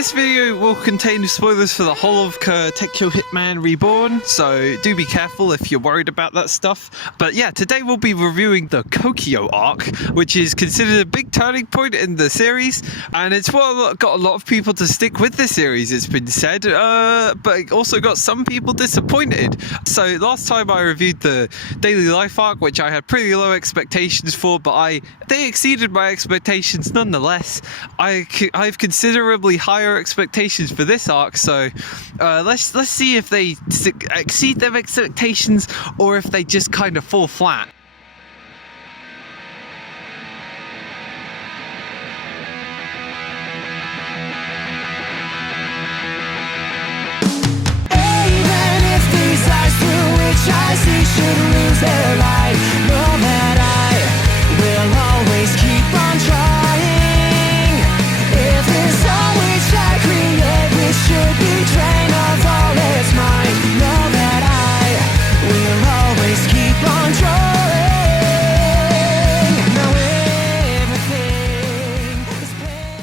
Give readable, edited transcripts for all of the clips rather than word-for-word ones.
this video will contain spoilers for the whole of Katekyo Hitman Reborn, so do be careful if you're worried about that stuff. But yeah, today we'll be reviewing the Kokuyo arc, which is considered a big turning point in the series, and it's what got a lot of people to stick with the series, it's been said, but it also got some people disappointed. So last time I reviewed the daily life arc, which I had pretty low expectations for, but they exceeded my expectations nonetheless. I've considerably higher expectations for this arc, so let's see if they exceed their expectations or if they just kind of fall flat. I see should lose their light. Know that I will always keep on trying. If this all which I create, which should be drained of all its might, know that I will always keep on trying. Now everything is pain.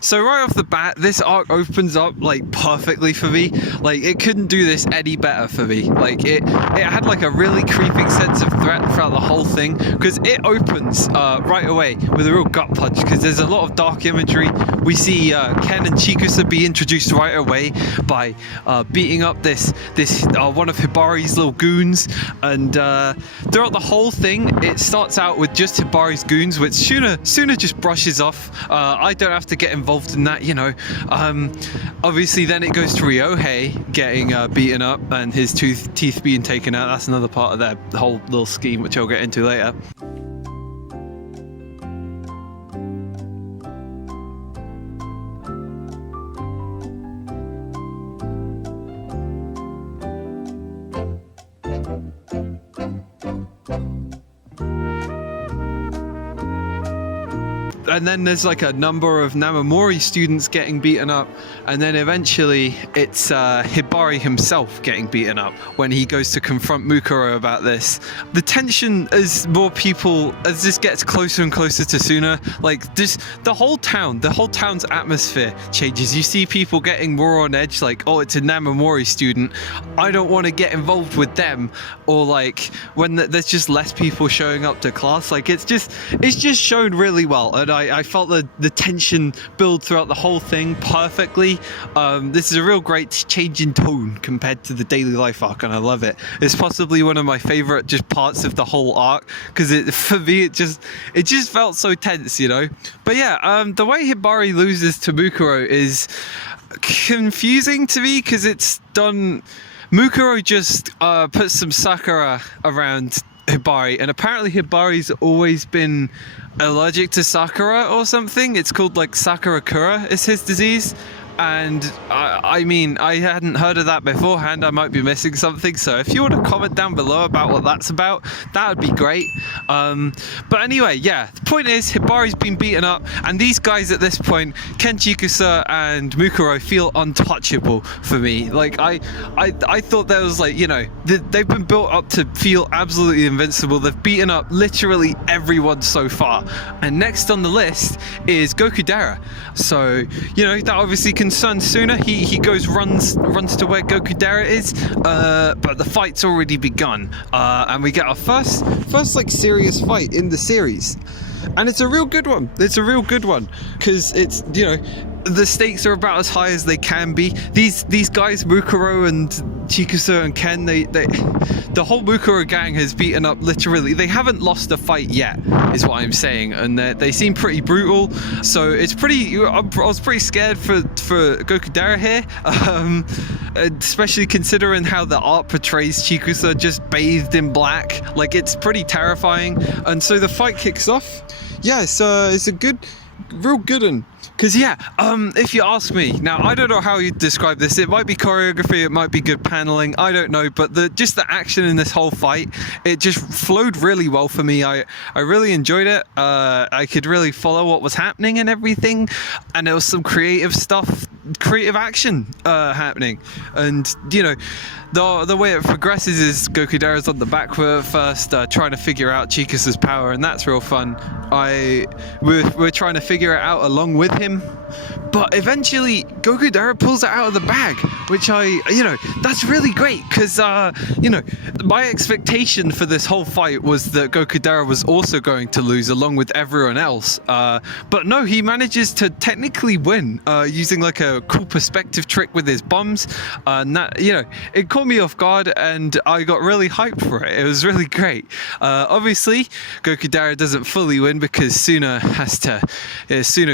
So right off the bat, this arc opens up like perfectly for me. Like it couldn't do this any better for me. Like it had like a really creeping sense of threat throughout the whole thing, because it opens right away with a real gut punch, because there's a lot of dark imagery. We see Ken and Chikusa be introduced right away by beating up this one of Hibari's little goons, and throughout the whole thing it starts out with just Hibari's goons, which Tsuna just brushes off. I don't have to get involved in that, you know. Obviously then it goes to Ryohei getting beaten up and his teeth being taken out. That's another part of their whole little scheme, which I'll get into later. And then there's like a number of Namamori students getting beaten up, and then eventually it's Hibari himself getting beaten up when he goes to confront Mukuro about this. The tension as this gets closer and closer to Tsuna, like just the whole town's atmosphere changes. You see people getting more on edge, like, oh, it's a Namamori student, I don't want to get involved with them, or like when there's just less people showing up to class. Like it's just shown really well, and I felt the tension build throughout the whole thing perfectly. This is a real great change in tone compared to the daily life arc, and I love it. It's possibly one of my favorite just parts of the whole arc, because for me it just felt so tense, you know. But yeah, the way Hibari loses to Mukuro is confusing to me, because it's done. Mukuro just puts some Sakura around Hibari, and apparently Hibari's always been allergic to Sakura or something. It's called like Sakura is his disease, and I mean, I hadn't heard of that beforehand. I might be missing something, so if you want to comment down below about what that's about, that would be great. But anyway, yeah, the point is Hibari's been beaten up, and these guys at this point, Ken, Chikusa and Mukuro, feel untouchable for me. Like I thought there was, like, you know, they've been built up to feel absolutely invincible. They've beaten up literally everyone so far, and next on the list is Gokudera. So, you know, that obviously concerns Tsuna. He runs to where Gokudera is, but the fight's already begun, and we get our first like serious fight in the series, and it's a real good one. It's a real good one, because it's, you know, the stakes are about as high as they can be. These guys, Mukuro and Chikusa and Ken, the whole Mukuro gang has beaten up literally. They haven't lost a fight yet, is what I'm saying, and they seem pretty brutal. So it's pretty. I was pretty scared for Gokudera here, especially considering how the art portrays Chikusa just bathed in black. Like, it's pretty terrifying. And so the fight kicks off. Yeah, it's a real good one. Because yeah, if you ask me, now I don't know how you describe this. It might be choreography, it might be good paneling, I don't know, but just the action in this whole fight, it just flowed really well for me. I really enjoyed it. I could really follow what was happening and everything, and there was some creative stuff creative action happening. And you know, the way it progresses is Gokudera's on the back foot first, trying to figure out Chikusa's power, and that's real fun. We're trying to figure it out along with him, but eventually Gokudera pulls it out of the bag, which that's really great, because my expectation for this whole fight was that Gokudera was also going to lose along with everyone else, but no, he manages to technically win using like a cool perspective trick with his bombs, and that, it caught me off guard and I got really hyped for it. It was really great. Obviously Gokudera doesn't fully win because Tsuna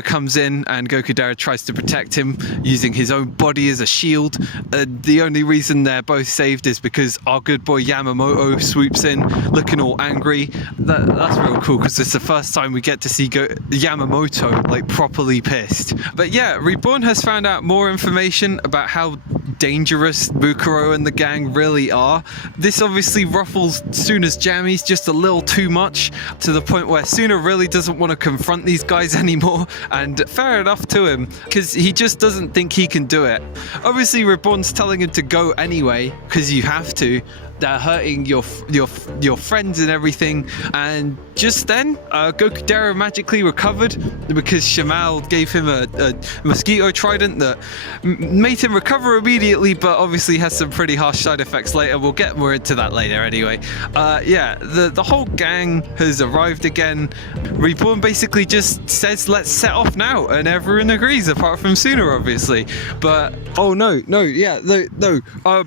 comes in and Gokudera tries to protect him using his own body as a shield. The only reason they're both saved is because our good boy Yamamoto swoops in looking all angry. That's real cool because it's the first time we get to see Yamamoto like properly pissed. But yeah, Reborn has found out more information about how dangerous Mukuro and the gang really are. This obviously ruffles Tsuna's jammies just a little too much, to the point where Tsuna really doesn't want to confront these guys anymore, and fair enough to him, because he just doesn't think he can do it. Obviously Reborn's telling him to go anyway, because you have to. They're hurting your friends and everything, and just then Gokudera magically recovered because Shamal gave him a mosquito trident that made him recover immediately, but obviously has some pretty harsh side effects later. We'll get more into that later anyway. The whole gang has arrived again. Reborn basically just says let's set off now, and everyone agrees apart from Tsuna obviously. But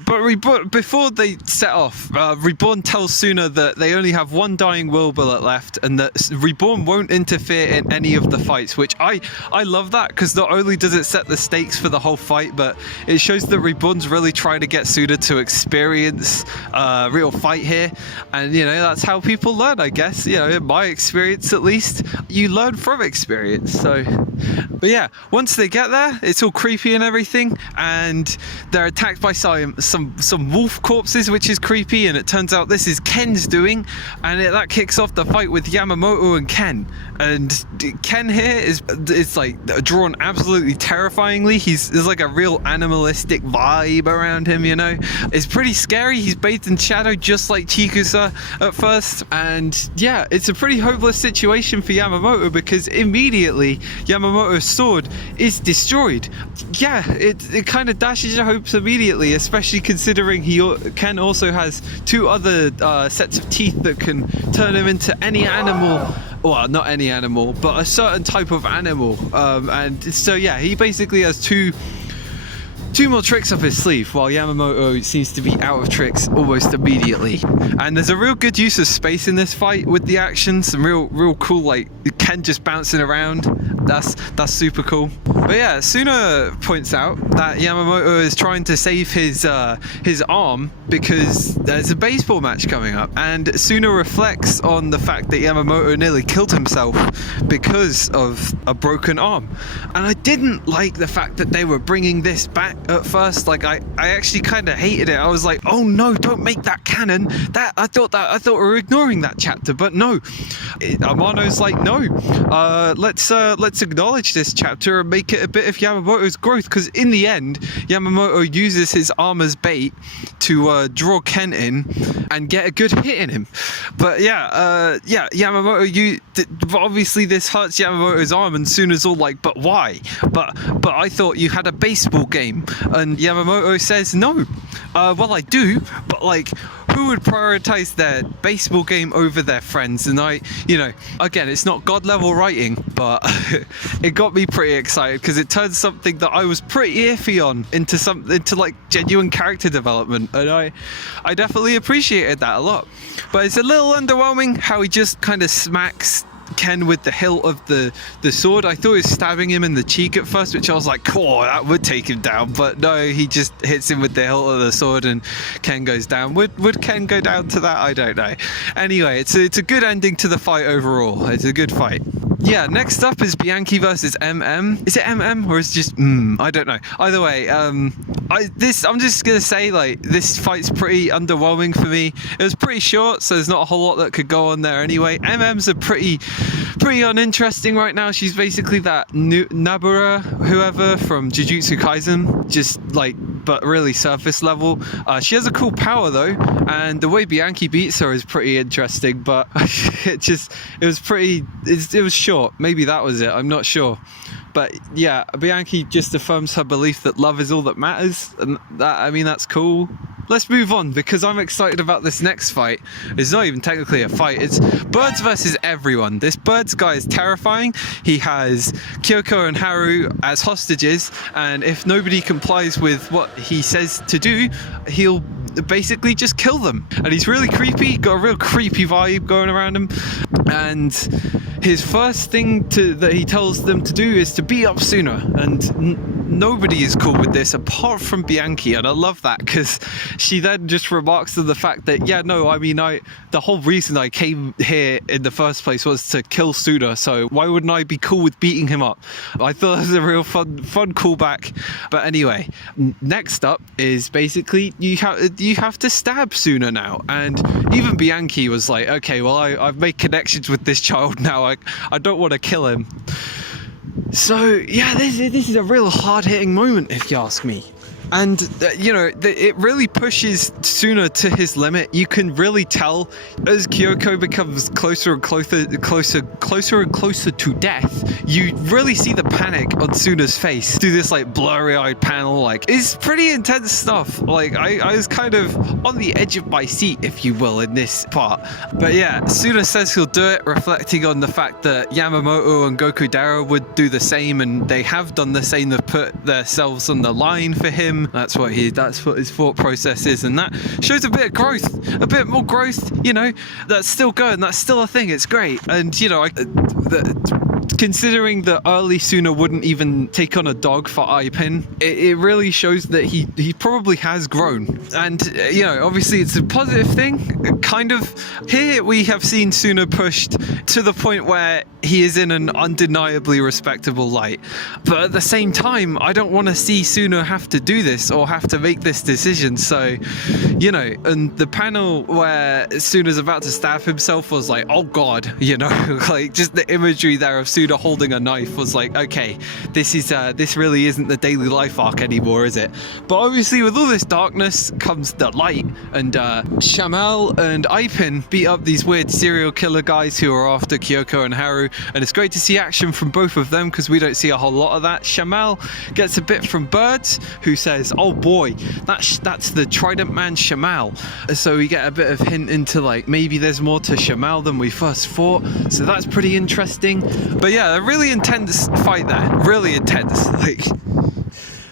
Reborn, before they set off, Reborn tells Tsuna that they only have one dying will bullet left, and that Reborn won't interfere in any of the fights, which I love that, because not only does it set the stakes for the whole fight, but it shows that Reborn's really trying to get Tsuna to experience a real fight here. And that's how people learn, I guess. In my experience at least, you learn from experience. So but yeah, once they get there, it's all creepy and everything, and they're attacked by some wolf corpses, which is creepy, and it turns out this is Ken's doing, and that kicks off the fight with Yamamoto and Ken. And Ken here is like drawn absolutely terrifyingly. There's like a real animalistic vibe around him, It's pretty scary. He's bathed in shadow just like Chikusa at first, and yeah, it's a pretty hopeless situation for Yamamoto, because immediately Yamamoto's sword is destroyed. Yeah, it kind of dashes your hopes immediately, especially considering Ken also has two other sets of teeth that can turn him into any animal. Well, not any animal, but a certain type of animal. And so yeah, he basically has two more tricks up his sleeve, while Yamamoto seems to be out of tricks almost immediately. And there's a real good use of space in this fight with the action. Some real cool, like Ken just bouncing around. That's super cool. But yeah, Tsuna points out that Yamamoto is trying to save his arm because there's a baseball match coming up, and Tsuna reflects on the fact that Yamamoto nearly killed himself because of a broken arm. And I didn't like the fact that they were bringing this back at first. Like I actually kind of hated it. I was like, oh no, don't make that canon. I thought we were ignoring that chapter, but no. Amano's like, no, let's acknowledge this chapter and make it a bit of Yamamoto's growth, because in the end Yamamoto uses his arm as bait to draw Ken in and get a good hit in him. But Yamamoto, obviously this hurts Yamamoto's arm, and Tsuna's all like, but why? But I thought you had a baseball game. And Yamamoto says, no, well I do, but like, who would prioritize their baseball game over their friends? And again, it's not God level writing, but it got me pretty excited, because it turns something that I was pretty iffy on into like genuine character development, and I definitely appreciated that a lot. But it's a little underwhelming how he just kind of smacks Ken with the hilt of the sword. I thought he was stabbing him in the cheek at first, which I was like, cool, that would take him down, but no, he just hits him with the hilt of the sword and Ken goes down. Would Ken go down to that? I don't know. Anyway, it's a good ending to the fight overall. It's a good fight. Yeah, next up is Bianchi versus MM. Is it MM or is it just I don't know. Either way, I'm just gonna say, like, this fight's pretty underwhelming for me. It was pretty short, so there's not a whole lot that could go on there anyway. MM's are pretty uninteresting right now. She's basically that Nabura, whoever from Jujutsu Kaisen, just like, but really surface level. She has a cool power though, and the way Bianchi beats her is pretty interesting. But it was short. Maybe that was it. I'm not sure. But yeah, Bianchi just affirms her belief that love is all that matters, and that, I mean, that's cool. Let's move on, because I'm excited about this next fight. It's not even technically a fight, it's Birds versus everyone. This Birds guy is terrifying. He has Kyoko and Haru as hostages, and if nobody complies with what he says to do, he'll basically just kill them. And he's really creepy, got a real creepy vibe going around him. And his first thing that he tells them to do is to beat up Tsuna, and nobody is cool with this apart from Bianchi, and I love that, because she then just remarks to the fact that, yeah, no, I mean, the whole reason I came here in the first place was to kill Tsuna, so why wouldn't I be cool with beating him up? I thought it was a real fun callback. But anyway, next up is basically you have to stab Tsuna now, and even Bianchi was like, okay, well, I've made connections with this child now, I don't want to kill him. So yeah, this is a real hard-hitting moment, if you ask me. And it really pushes Tsuna to his limit. You can really tell as Kyoko becomes closer and closer to death. You really see the panic on Tsuna's face through this like blurry-eyed panel. Like, it's pretty intense stuff. Like, I was kind of on the edge of my seat, if you will, in this part. But yeah, Tsuna says he'll do it, reflecting on the fact that Yamamoto and Gokudera would do the same, and they have done the same. They've put themselves on the line for him. That's what his thought process is, and that shows a bit of growth, a bit more growth. That's still going. That's still a thing. It's great, and considering that early Tsuna wouldn't even take on a dog for Ipin, it really shows that he probably has grown. And obviously it's a positive thing. Kind of here we have seen Tsuna pushed to the point where he is in an undeniably respectable light, but at the same time I don't want to see Tsuna have to do this or have to make this decision. So and the panel where Tsuna's about to stab himself was like, oh god, like just the imagery there of Tsuna holding a knife was like, okay, this really isn't the daily life arc anymore, is it? But obviously with all this darkness comes the light, and Shamal and Ipin beat up these weird serial killer guys who are after Kyoko and Haru, and it's great to see action from both of them because we don't see a whole lot of that. Shamal gets a bit from Birds, who says, oh boy, that's the Trident Man Shamal. So we get a bit of hint into like maybe there's more to Shamal than we first thought, so that's pretty interesting. But yeah, a really intense fight there, really intense.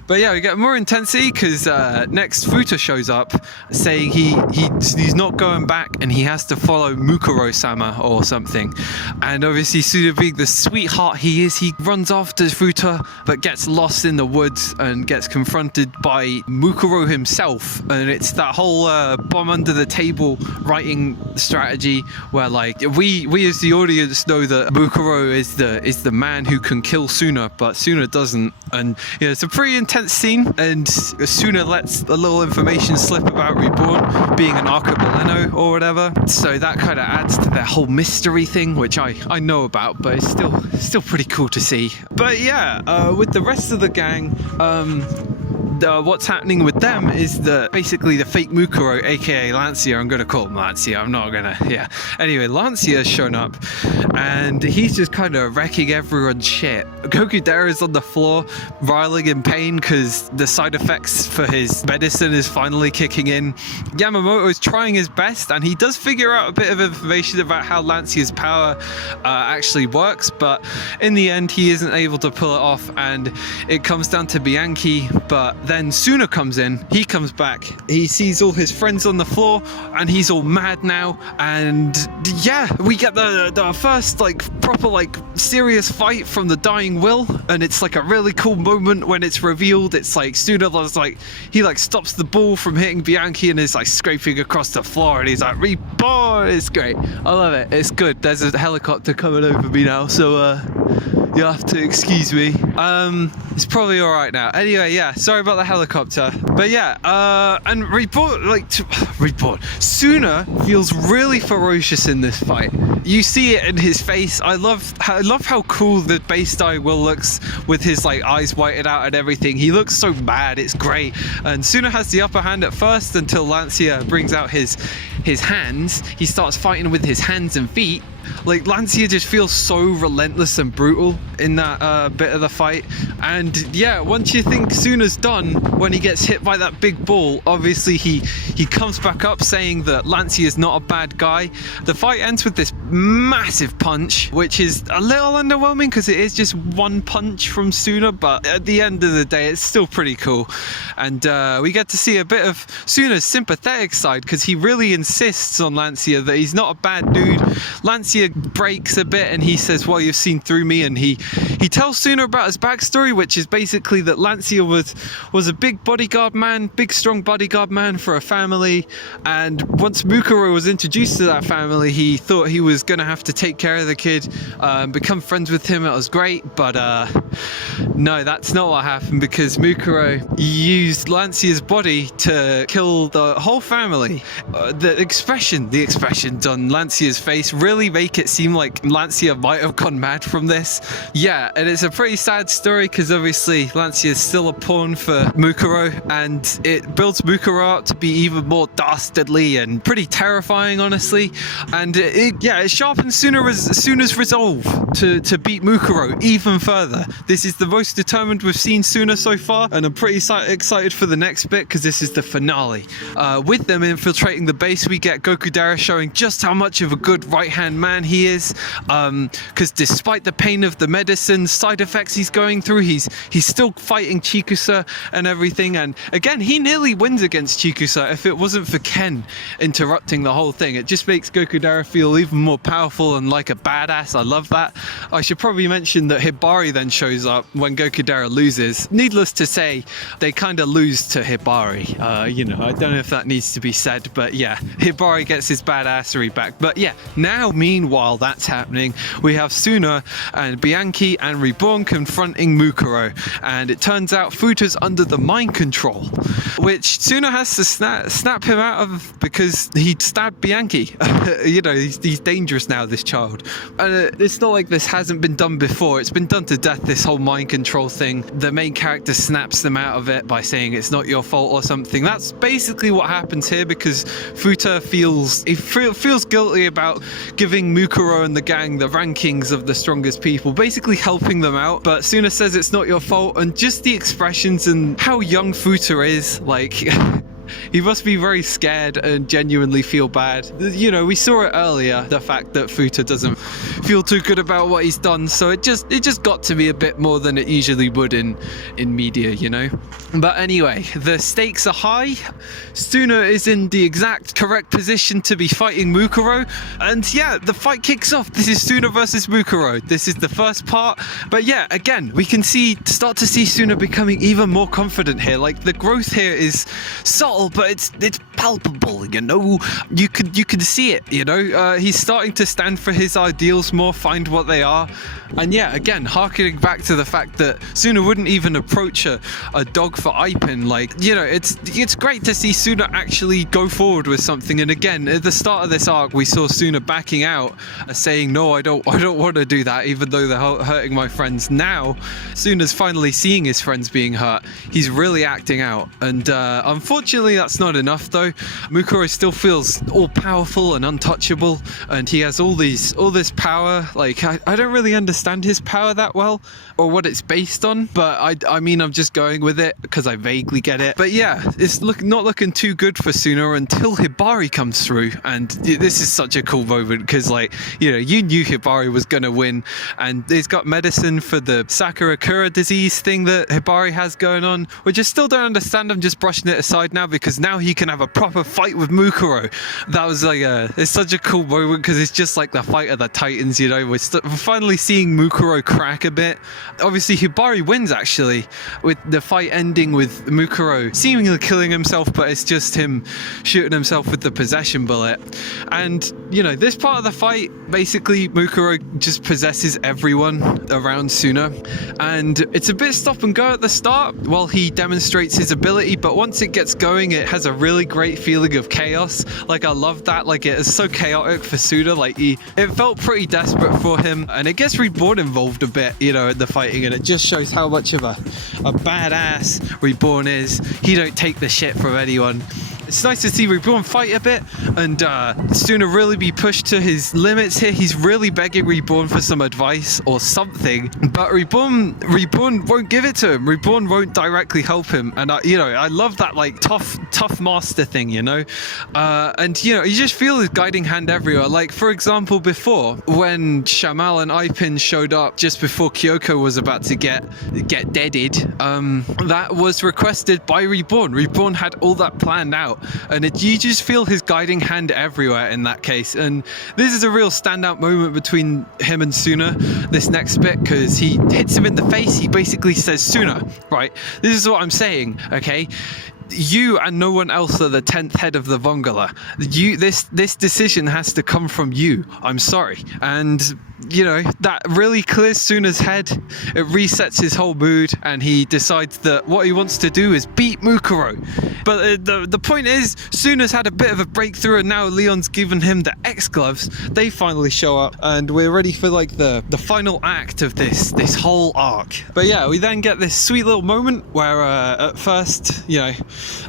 But yeah, we get more intensity because next Futa shows up saying he's not going back and he has to follow Mukuro-sama or something. And obviously Tsuna, being the sweetheart he is, he runs after Futa but gets lost in the woods and gets confronted by Mukuro himself. And it's that whole bomb under the table writing strategy where like we as the audience know that Mukuro is the man who can kill Tsuna, but Tsuna doesn't. And it's a pretty intense scene, and Tsuna lets a little information slip about Reborn being an Arcabaleno or whatever, so that kind of adds to their whole mystery thing, which I know about, but it's still pretty cool to see. But yeah, with the rest of the gang, what's happening with them is basically the fake Mukuro, aka Lancia. I'm gonna call him Lancia, I'm not gonna, yeah. Anyway, Lancia has shown up and he's just kind of wrecking everyone's shit. Gokudera is on the floor, writhing in pain because the side effects for his medicine is finally kicking in. Yamamoto is trying his best, and he does figure out a bit of information about how Lancia's power actually works, but in the end he isn't able to pull it off, and it comes down to Bianchi. But then Tsuna comes in, he comes back, he sees all his friends on the floor, and he's all mad now, and yeah, we get the first proper serious fight from the dying will, and it's like a really cool moment when it's revealed. It's like Tsuna he stops the ball from hitting Bianchi and is scraping across the floor, and he's like, Reborn! It's great, I love it, it's good. There's a helicopter coming over me now, so You'll have to excuse me. It's probably all right now. Anyway, yeah, sorry about the helicopter. But yeah, and Reborn, Tsuna feels really ferocious in this fight. You see it in his face. I love how cool the base style Will looks with his like eyes whited out and everything. He looks so mad. It's great. And Tsuna has the upper hand at first until Lancia brings out his hands. He starts fighting with his hands and feet. Like, Lancia just feels so relentless and brutal in that bit of the fight. And yeah, once you think Tsuna's done, when he gets hit by that big ball, obviously he comes back up saying that Lancia is not a bad guy. The fight ends with this massive punch, which is a little underwhelming because it is just one punch from Tsuna, but at the end of the day, it's still pretty cool. And we get to see a bit of Tsuna's sympathetic side because he really insists on Lancia that he's not a bad dude. Lancia breaks a bit and he says, well, you've seen through me, and he tells Tsuna about his backstory, which is basically that Lancia was a big bodyguard man, big strong bodyguard man for a family, and once Mukuro was introduced to that family, he thought he was gonna have to take care of the kid, become friends with him. It was great, but no, that's not what happened, because Mukuro used Lancia's body to kill the whole family. The expressions on Lancia's face really make it seem like Lancia might have gone mad from this. Yeah, and it's a pretty sad story because obviously Lancia is still a pawn for Mukuro, and it builds Mukuro up to be even more dastardly and pretty terrifying, honestly. And it sharpens Tsuna's resolve to beat Mukuro even further. This is the most determined we've seen Tsuna so far, and I'm pretty excited for the next bit because this is the finale. With them infiltrating the base, we get Gokudera showing just how much of a good right-hand man he is, because despite the pain of the medicine side effects he's going through, he's still fighting Chikusa and everything. And again, he nearly wins against Chikusa if it wasn't for Ken interrupting the whole thing. It just makes Gokudera feel even more powerful and like a badass. I love that. I should probably mention that Hibari then shows up when Gokudera loses. Needless to say, they kind of lose to Hibari. I don't know if that needs to be said, but yeah, Hibari gets his badassery back. But yeah, now meanwhile that's happening, we have Tsuna and Bianchi and Reborn confronting Mukuro, and it turns out Futa's under the mind control, which Tsuna has to snap him out of because he stabbed Bianchi. He's dangerous now, this child. And it's not like this hasn't been done before. It's been done to death, this whole mind control thing. The main character snaps them out of it by saying it's not your fault or something. That's basically what happens here, because Futa feels guilty about giving Mukuro and the gang the rankings of the strongest people, basically helping them out. But Tsuna says it's not your fault, and just the expressions and how young Futa is, like he must be very scared and genuinely feel bad. We saw it earlier, the fact that Futa doesn't feel too good about what he's done, so it just got to me a bit more than it usually would in media, But anyway, the stakes are high. Tsuna is in the exact correct position to be fighting Mukuro, and yeah, the fight kicks off. This is Tsuna versus Mukuro. This is the first part, but yeah, again, we can start to see Tsuna becoming even more confident here. Like, the growth here is subtle, but it's palpable. You can see it. He's starting to stand for his ideals more, find what they are. And yeah, again, harkening back to the fact that Tsuna wouldn't even approach a dog for Ipin. It's great to see Tsuna actually go forward with something. And again, at the start of this arc, we saw Tsuna backing out, saying, no, I don't want to do that, even though they're hurting my friends. Now, Tsuna's finally seeing his friends being hurt. He's really acting out. And unfortunately, that's not enough, though. Mukuro still feels all powerful and untouchable, and he has all this power. Like, I don't really understand his power that well, or what it's based on, but I'm just going with it because I vaguely get it. But yeah, it's not looking too good for Tsuna until Hibari comes through, and this is such a cool moment because, you knew Hibari was gonna win, and he's got medicine for the Sakura disease thing that Hibari has going on, which I still don't understand. I'm just brushing it aside now because now he can have a proper fight with Mukuro. That was like it's such a cool moment because it's just like the fight of the titans, you know. We're finally seeing Mukuro crack a bit. Obviously Hibari wins actually, with the fight ending with Mukuro seemingly killing himself, but it's just him shooting himself with the possession bullet. And you know, this part of the fight, basically Mukuro just possesses everyone around Tsuna, and it's a bit stop and go at the start while he demonstrates his ability, but once it gets going it has a really great feeling of chaos. Like I love that, like it is so chaotic for Tsuna, like it felt pretty desperate for him, and it gets Reborn involved a bit, you know, in the fighting, and it just shows how much of a badass Reborn is. He don't take the shit from anyone. It's nice to see Reborn fight a bit, and Tsuna really be pushed to his limits here. He's really begging Reborn for some advice or something, but Reborn won't give it to him. Reborn won't directly help him, and you know, I love that like tough master thing, you know. And you know, you just feel his guiding hand everywhere. Like for example, before when Shamal and Ipin showed up just before Kyoko was about to get deaded, that was requested by Reborn. Reborn had all that planned out. And you just feel his guiding hand everywhere in that case. And this is a real standout moment between him and Tsuna, this next bit, because he hits him in the face. He basically says, Tsuna, right, this is what I'm saying, okay? You and no one else are the 10th head of the Vongala. This decision has to come from you. I'm sorry. And you know, that really clears Tsuna's head. It resets his whole mood, and he decides that what he wants to do is beat Mukuro. But the point is, Tsuna's had a bit of a breakthrough, and now Leon's given him the X gloves. They finally show up, and we're ready for like the final act of this whole arc. But yeah, we then get this sweet little moment where at first, you know,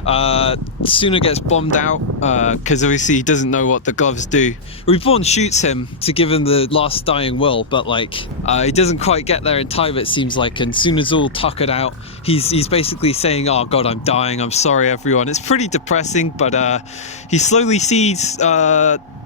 Tsuna gets bombed out because obviously he doesn't know what the gloves do. Reborn shoots him to give him the last dying will, but like he doesn't quite get there in time, it seems like, and Tsuna's all tuckered out. He's basically saying, oh god, I'm dying, I'm sorry everyone. It's pretty depressing, but he slowly sees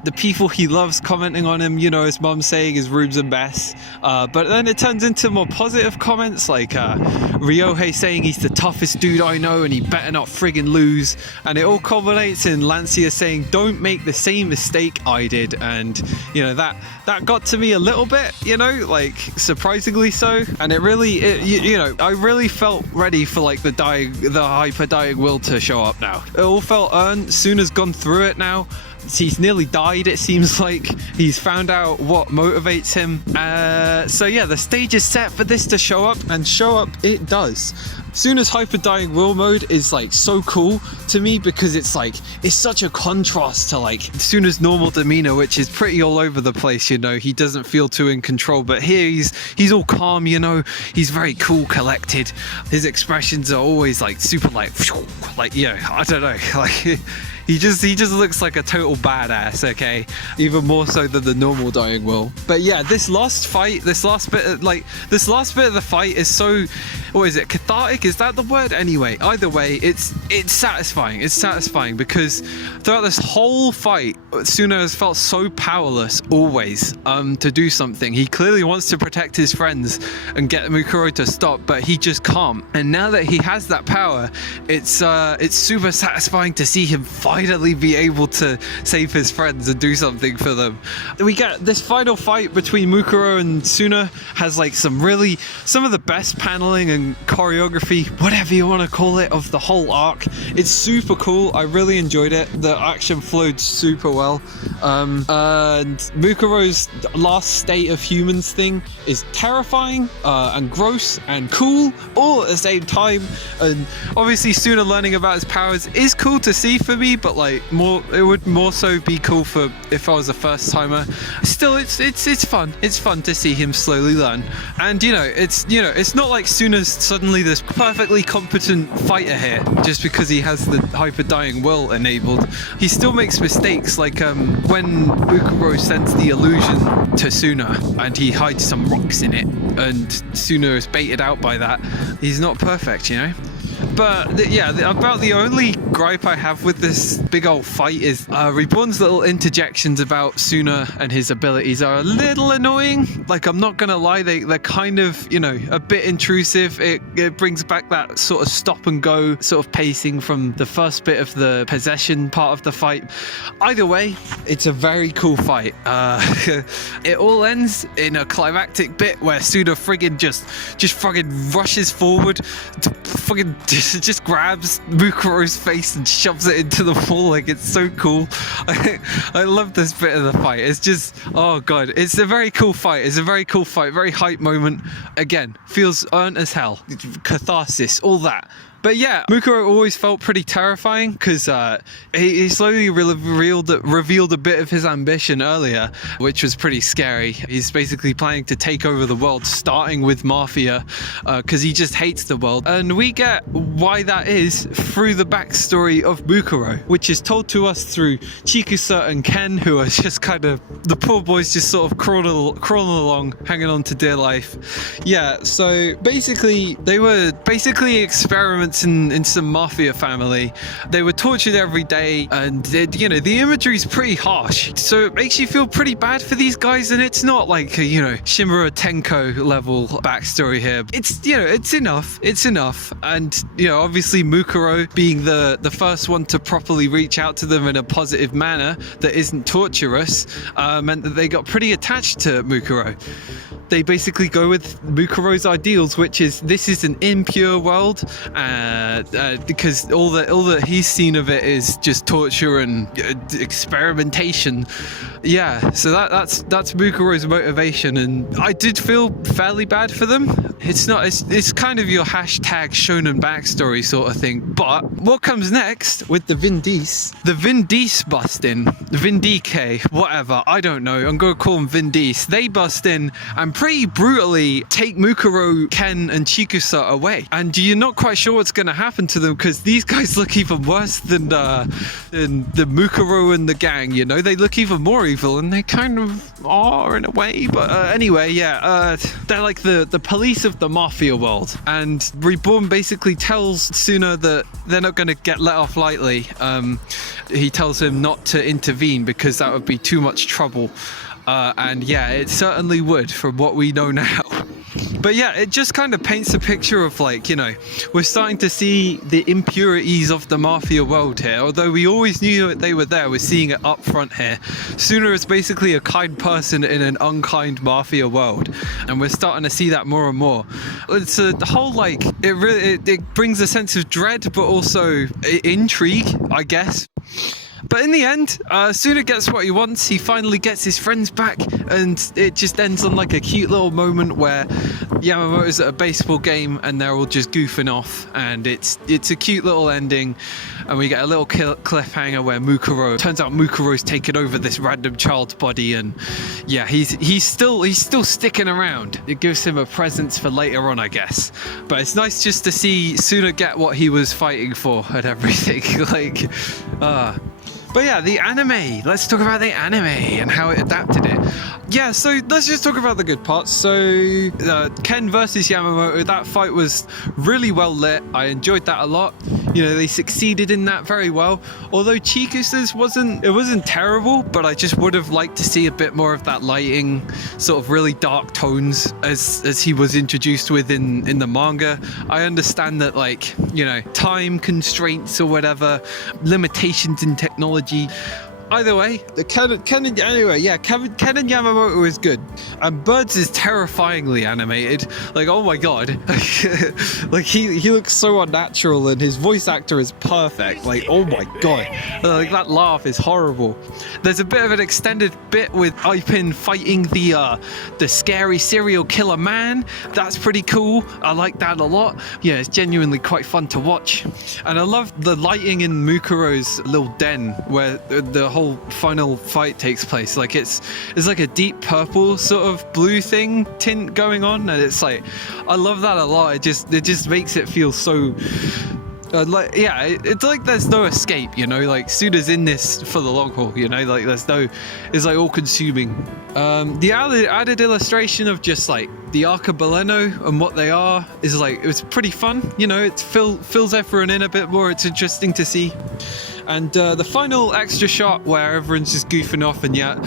the people he loves commenting on him, you know, his mum saying his room's a mess, but then it turns into more positive comments, like Ryohei saying he's the toughest dude I know and he better not friggin' lose, and it all culminates in Lancia saying don't make the same mistake I did. And you know, that got to me a little bit, you know, like surprisingly so, and it really you know, I really felt ready for like the hyper dying will to show up now. It all felt earned. Tsuna's gone through it now. He's nearly died, it seems like. He's found out what motivates him. So yeah, the stage is set for this to show up, and show up it does. Tsuna's hyper dying will mode is like so cool to me because it's like, it's such a contrast to like Tsuna's normal demeanor, which is pretty all over the place, you know. He doesn't feel too in control, but here he's all calm, you know. He's very cool, collected. His expressions are always like super like you know, I don't know, like he just looks like a total badass, okay? Even more so than the normal dying will. But yeah, this last bit of the fight is so, what is it, cathartic? Is that the word? Anyway, either way, it's satisfying. It's satisfying because throughout this whole fight, Tsuna has felt so powerless always to do something. He clearly wants to protect his friends and get Mukuro to stop, but he just can't. And now that he has that power, it's super satisfying to see him finally be able to save his friends and do something for them. We get this final fight between Mukuro and Tsuna, has like some of the best paneling and choreography, whatever you want to call it, of the whole arc. It's super cool. I really enjoyed it. The action flowed super well. And Mukuro's last state of humans thing is terrifying and gross and cool all at the same time. And obviously Tsuna learning about his powers is cool to see for me, but like it would more so be cool for if I was a first timer. Still, it's fun. It's fun to see him slowly learn. And it's not like Tsuna's suddenly this perfectly competent fighter here just because he has the hyper dying will enabled. He still makes mistakes, like when Mukuro sends the illusion to Tsuna and he hides some rocks in it, and Tsuna is baited out by that. He's not perfect, you know. But yeah, about the only gripe I have with this big old fight is Reborn's little interjections about Tsuna and his abilities are a little annoying. Like, I'm not gonna lie, they're kind of, you know, a bit intrusive. It brings back that sort of stop and go sort of pacing from the first bit of the possession part of the fight. Either way, it's a very cool fight. It all ends in a climactic bit where Tsuna friggin just fucking rushes forward to fucking just grabs Mukuro's face and shoves it into the wall. Like, it's so cool. I love this bit of the fight. It's just, oh god, it's a very cool fight. It's a very cool fight, very hype moment. Again, feels earned as hell. Catharsis, all that. But yeah, Mukuro always felt pretty terrifying because he slowly revealed a bit of his ambition earlier, which was pretty scary. He's basically planning to take over the world, starting with Mafia, because he just hates the world. And we get why that is through the backstory of Mukuro, which is told to us through Chikusa and Ken, who are just kind of, the poor boys just sort of crawling along, hanging on to dear life. Yeah, so basically, they were experiments in some mafia family. They were tortured every day, and you know, the imagery is pretty harsh, so it makes you feel pretty bad for these guys. And it's not like a, you know, Shimura Tenko level backstory here. It's, you know, it's enough. And you know, obviously Mukuro being the first one to properly reach out to them in a positive manner that isn't torturous, meant that they got pretty attached to Mukuro. They basically go with Mukuro's ideals, which is, this is an impure world, because all that he's seen of it is just torture and experimentation. Yeah, so that's Mukuro's motivation, and I did feel fairly bad for them. It's kind of your hashtag shonen backstory sort of thing. But what comes next with the Vin Diesel bust in, the Vin DK, whatever, I don't know, I'm gonna call them Vin Diesel. They bust in and pretty brutally take Mukuro, Ken and Chikusa away, and you're not quite sure what's gonna happen to them, because these guys look even worse than the Mukuro and the gang, you know. They look even more evil, and they kind of are in a way. But anyway, yeah, they're like the police of the mafia world, and Reborn basically tells Tsuna that they're not going to get let off lightly. He tells him not to intervene because that would be too much trouble, and yeah, it certainly would, from what we know now. But yeah, it just kind of paints a picture of, like, you know, we're starting to see the impurities of the mafia world here. Although we always knew that they were there, we're seeing it up front here. Tsuna is basically a kind person in an unkind mafia world, and we're starting to see that more and more. It's a whole, like, it brings a sense of dread, but also intrigue, I guess. But in the end, Tsuna gets what he wants. He finally gets his friends back, and it just ends on like a cute little moment where Yamamoto's at a baseball game and they're all just goofing off, and it's a cute little ending. And we get a little cliffhanger where turns out Mukuro's taken over this random child's body, and yeah, he's still sticking around. It gives him a presence for later on, I guess. But it's nice just to see Tsuna get what he was fighting for and everything. Like, But yeah, the anime. Let's talk about the anime and how it adapted it. Yeah, so let's just talk about the good parts. So Ken versus Yamamoto, that fight was really well lit. I enjoyed that a lot. You know, they succeeded in that very well. Although Chikusa's wasn't terrible, but I just would have liked to see a bit more of that lighting, sort of really dark tones as he was introduced with in the manga. I understand that, like, you know, time constraints or whatever, limitations in technology. Either way, Ken and Yamamoto is good, and Birds is terrifyingly animated. Like, oh my god, like he looks so unnatural, and his voice actor is perfect. Like, oh my god, like that laugh is horrible. There's a bit of an extended bit with Ipin fighting the scary serial killer man. That's pretty cool. I like that a lot. Yeah, it's genuinely quite fun to watch, and I love the lighting in Mukuro's little den where the whole final fight takes place. Like, it's like a deep purple sort of blue tint going on, and it's like, I love that a lot. It just makes it feel so Like, yeah, it's like there's no escape, you know, like Tsuna's in this for the long haul, you know, like it's like all consuming. The added illustration of just like the Arcabaleno and what they are is like, it was pretty fun, you know, it fills everyone in a bit more, it's interesting to see. And the final extra shot where everyone's just goofing off and yet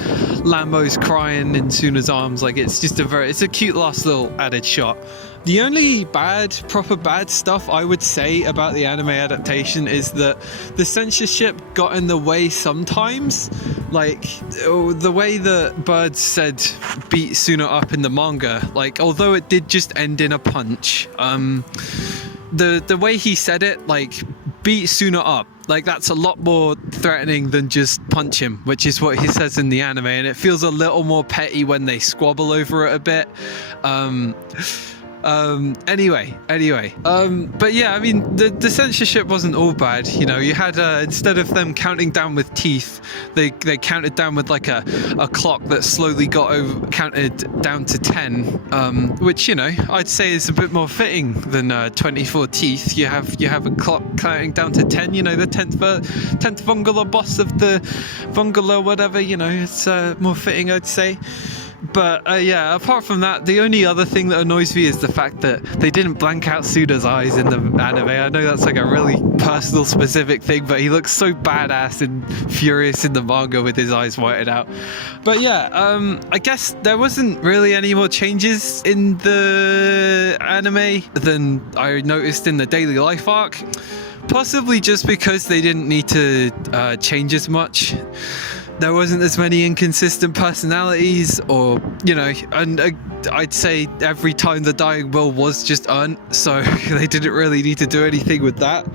Lambo's crying in Tsuna's arms, like it's just it's a cute last little added shot. The only proper bad stuff I would say about the anime adaptation is that the censorship got in the way sometimes. Like, the way that Bird said beat Tsuna up in the manga, like, although it did just end in a punch, the way he said it, like, beat Tsuna up, like, that's a lot more threatening than just punch him, which is what he says in the anime, and it feels a little more petty when they squabble over it a bit. Anyway, but yeah, I mean, the censorship wasn't all bad, you know. You had instead of them counting down with teeth, they counted down with like a clock that slowly counted down to 10, which, you know, I'd say is a bit more fitting than 24 teeth. You have a clock counting down to 10, you know, the 10th bungalow boss of the bungalow, whatever, you know, it's more fitting, I'd say. But yeah, apart from that, the only other thing that annoys me is the fact that they didn't blank out Tsuna's eyes in the anime. I know that's like a really personal, specific thing, but he looks so badass and furious in the manga with his eyes whited out. But yeah, I guess there wasn't really any more changes in the anime than I noticed in the daily life arc. Possibly just because they didn't need to change as much. There wasn't as many inconsistent personalities, or, you know, and I'd say every time the dying will was just earned, so they didn't really need to do anything with that.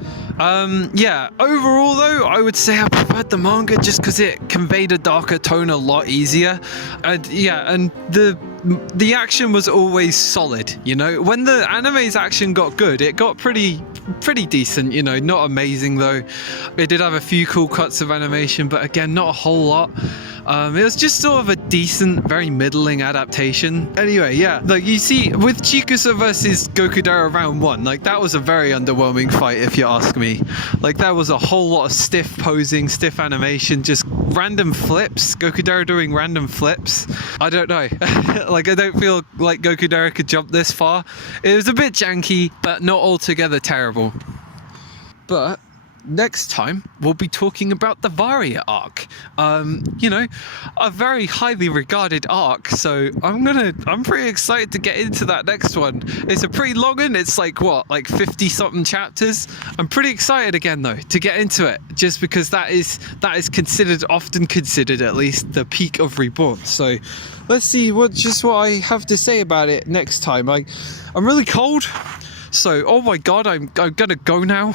Yeah, overall though, I would say I preferred the manga just because it conveyed a darker tone a lot easier. And yeah, and the action was always solid, you know. When the anime's action got good, it got pretty decent, you know, not amazing though. It did have a few cool cuts of animation, but again, not a whole lot. It was just sort of a decent, very middling adaptation. Anyway, yeah, like you see, with Chikusa versus Gokudera round 1, like that was a very underwhelming fight if you ask me. Like that was a whole lot of stiff posing, stiff animation, just random flips, Gokudera doing random flips. I don't know, like I don't feel like Gokudera could jump this far. It was a bit janky, but not altogether terrible. But next time we'll be talking about the Varia arc, you know, a very highly regarded arc, so I'm pretty excited to get into that next one. It's a pretty long one, it's like what, like 50 something chapters. I'm pretty excited again though to get into it, just because that is often considered at least the peak of Reborn. So let's see what I have to say about it next time. I'm really cold, so oh my god, I'm gonna go now.